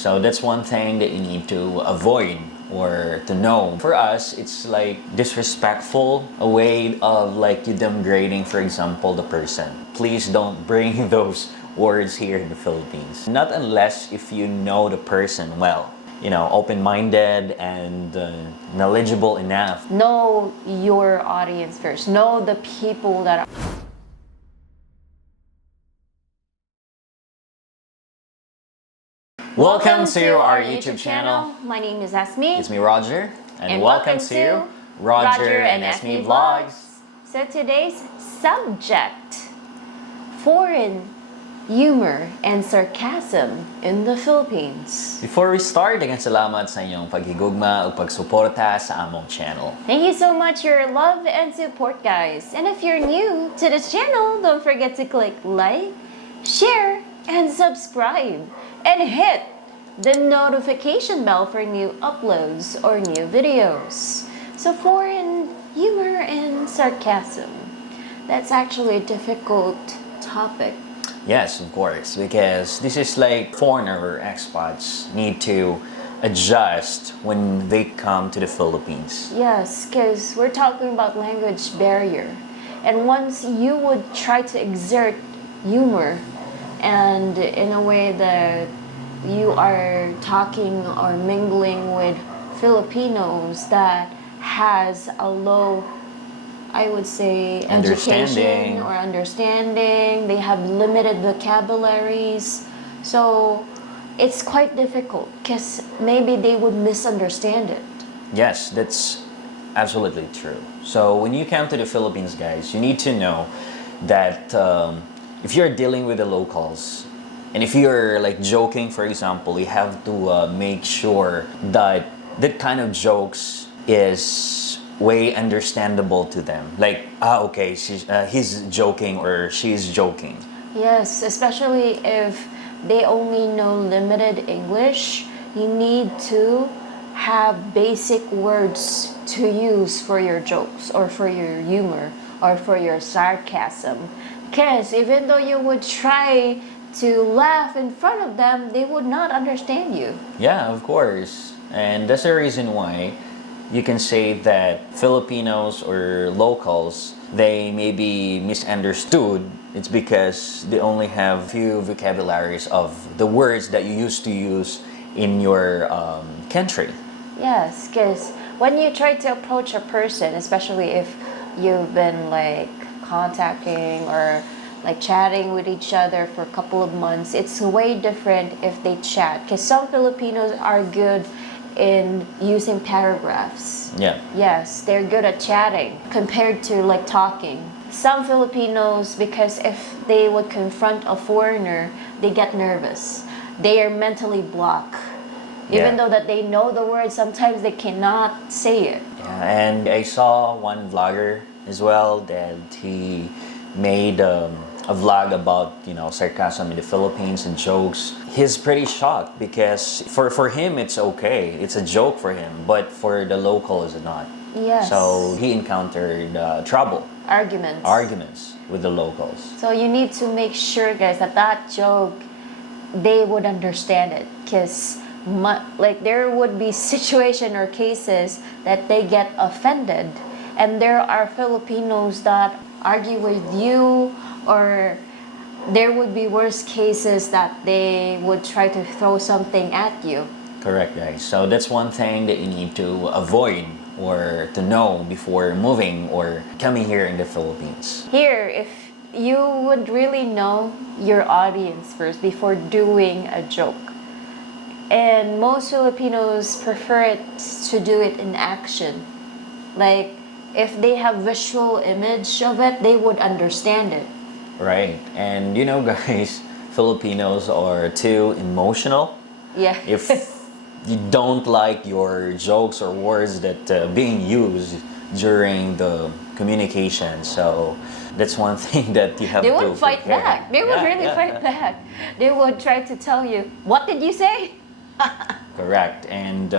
So that's one thing that you need to avoid or to know. For us, it's like disrespectful, a way of like you downgrading, for example, the person. Please don't bring those words here in the Philippines. Not unless if you know the person well. You know, open-minded and knowledgeable enough. Know your audience first. Know the people that are... Welcome to our YouTube channel. My name is Esmi. It's me, Roger, and welcome to Roger and Ismi Vlogs. So today's subject, foreign humor and sarcasm in the Philippines. Before we start, daghang salamat sa inyong paghigugma o pagsuporta sa among channel. Thank you so much for your love and support, guys. And if you're new to this channel, don't forget to click like, share, and subscribe. And hit the notification bell for new uploads or new videos. So foreign humor and sarcasm, that's actually a difficult topic. Yes, of course, because this is like foreigner or expats need to adjust when they come to the Philippines. Yes, because we're talking about language barrier. And once you would try to exert humor and in a way that you are talking or mingling with Filipinos that has a low, I would say, education or understanding. They have limited vocabularies. So it's quite difficult because maybe they would misunderstand it. Yes, that's absolutely true. So when you come to the Philippines, guys, you need to know that if you're dealing with the locals, and if you're like joking, for example, you have to make sure that that kind of jokes is way understandable to them. Like, okay, he's joking or she's joking. Yes, especially if they only know limited English, you need to have basic words to use for your jokes or for your humor or for your sarcasm. Because even though you would try to laugh in front of them, they would not understand you. Yeah, of course. And that's the reason why you can say that Filipinos or locals, they may be misunderstood. It's because they only have few vocabularies of the words that you used to use in your country. Yes, because when you try to approach a person, especially if you've been like contacting or like chatting with each other for a couple of months, it's way different if they chat. Because some Filipinos are good in using paragraphs. Yeah. Yes, they're good at chatting compared to like talking. Some Filipinos, because if they would confront a foreigner, they get nervous. They are mentally blocked. Even though that they know the word, sometimes they cannot say it. Yeah, and I saw one vlogger as well that he made a vlog about, you know, sarcasm in the Philippines and jokes. He's pretty shocked because for him it's okay, it's a joke for him, but for the locals it's not. Yes. So he encountered trouble, Arguments with the locals. So you need to make sure, guys, that that joke, they would understand it. Because like there would be situation or cases that they get offended. And there are Filipinos that argue with you, or there would be worse cases that they would try to throw something at you. Correct, guys. So that's one thing that you need to avoid or to know before moving or coming here in the Philippines. Here, if you would really know your audience first before doing a joke. And most Filipinos prefer it to do it in action. Like, if they have visual image of it, they would understand it. Right. And you know, guys, Filipinos are too emotional. Yeah. If you don't like your jokes or words that being used during the communication, so that's one thing that you have they to would fight prepare. back. They would really fight back. They would try to tell you, what did you say? Correct. And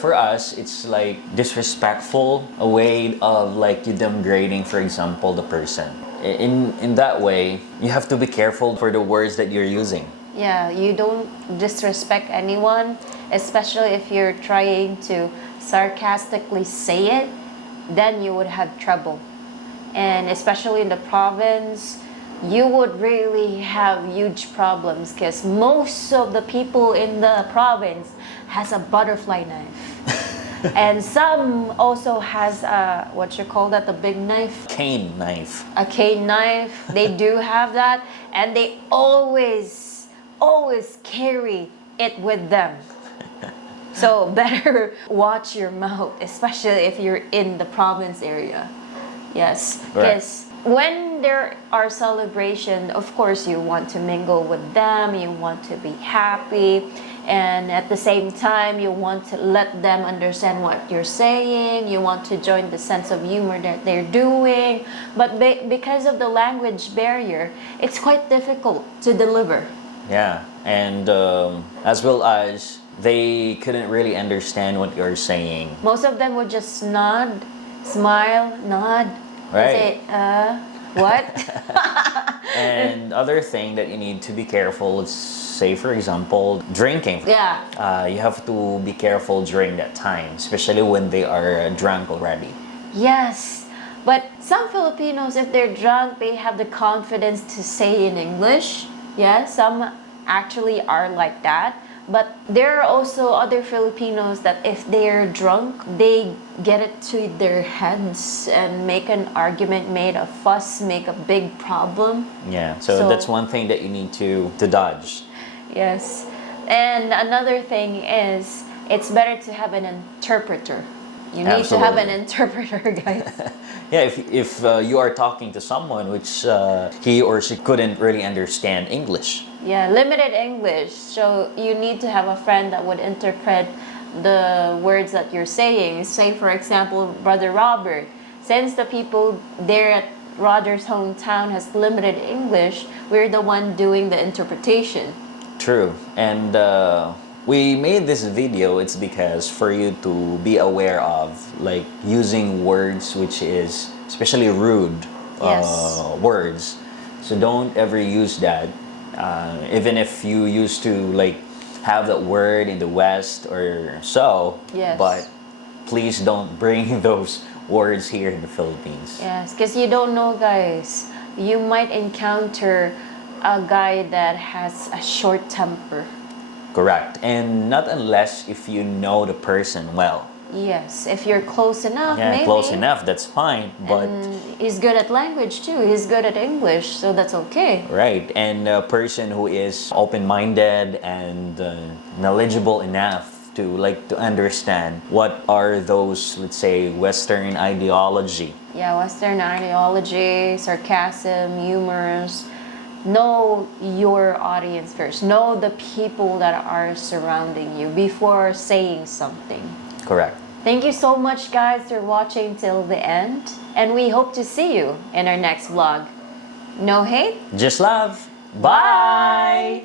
for us, it's like disrespectful, a way of like you downgrading, for example, the person. In that way, you have to be careful for the words that you're using. Yeah, you don't disrespect anyone, especially if you're trying to sarcastically say it, then you would have trouble. And especially in the province, you would really have huge problems because most of the people in the province has a butterfly knife. And some also has a, what you call that, the big knife? Cane knife. A cane knife. They do have that, and they always carry it with them. So better watch your mouth, especially if you're in the province area. Yes, Right. because when there are celebration, of course you want to mingle with them, you want to be happy, and at the same time you want to let them understand what you're saying, you want to join the sense of humor that they're doing, but because of the language barrier, it's quite difficult to deliver. Yeah, and as well as they couldn't really understand what you're saying. Most of them would just nod, smile, nod, Right. and say, what? And other thing that you need to be careful is, say for example, drinking. Yeah. You have to be careful during that time, especially when they are drunk already. Yes, but some Filipinos, if they're drunk, they have the confidence to say in English. Yeah, some actually are like that. But there are also other Filipinos that if they're drunk, they get it to their heads and make an argument, make a fuss, make a big problem. Yeah, so, So- that's one thing that you need to dodge. Yes. And another thing is, it's better to have an interpreter. You need to have an Absolutely. interpreter, guys. Yeah, if you are talking to someone which he or she couldn't really understand English. Yeah, limited English. So you need to have a friend that would interpret the words that you're saying. Say, for example, Brother Robert. Since the people there at Roger's hometown has limited English, we're the one doing the interpretation. True. And we made this video, it's because for you to be aware of like using words which is especially rude Yes. words. So don't ever use that. Even if you used to like have that word in the West or so, Yes. but please don't bring those words here in the Philippines. Yes, because you don't know, guys. You might encounter a guy that has a short temper. Correct. And not unless if you know the person well. Yes, if you're close enough, Yeah, maybe. close enough, that's fine. But And he's good at language too. He's good at English, so that's okay. right, and a person who is open-minded and knowledgeable enough to understand what are those, let's say, Western ideology. Yeah, Western ideology, sarcasm, humors. Know your audience first. Know the people that are surrounding you before saying something. Correct. Thank you so much, guys, for watching till the end. And we hope to see you in our next vlog. No hate? Just love. Bye!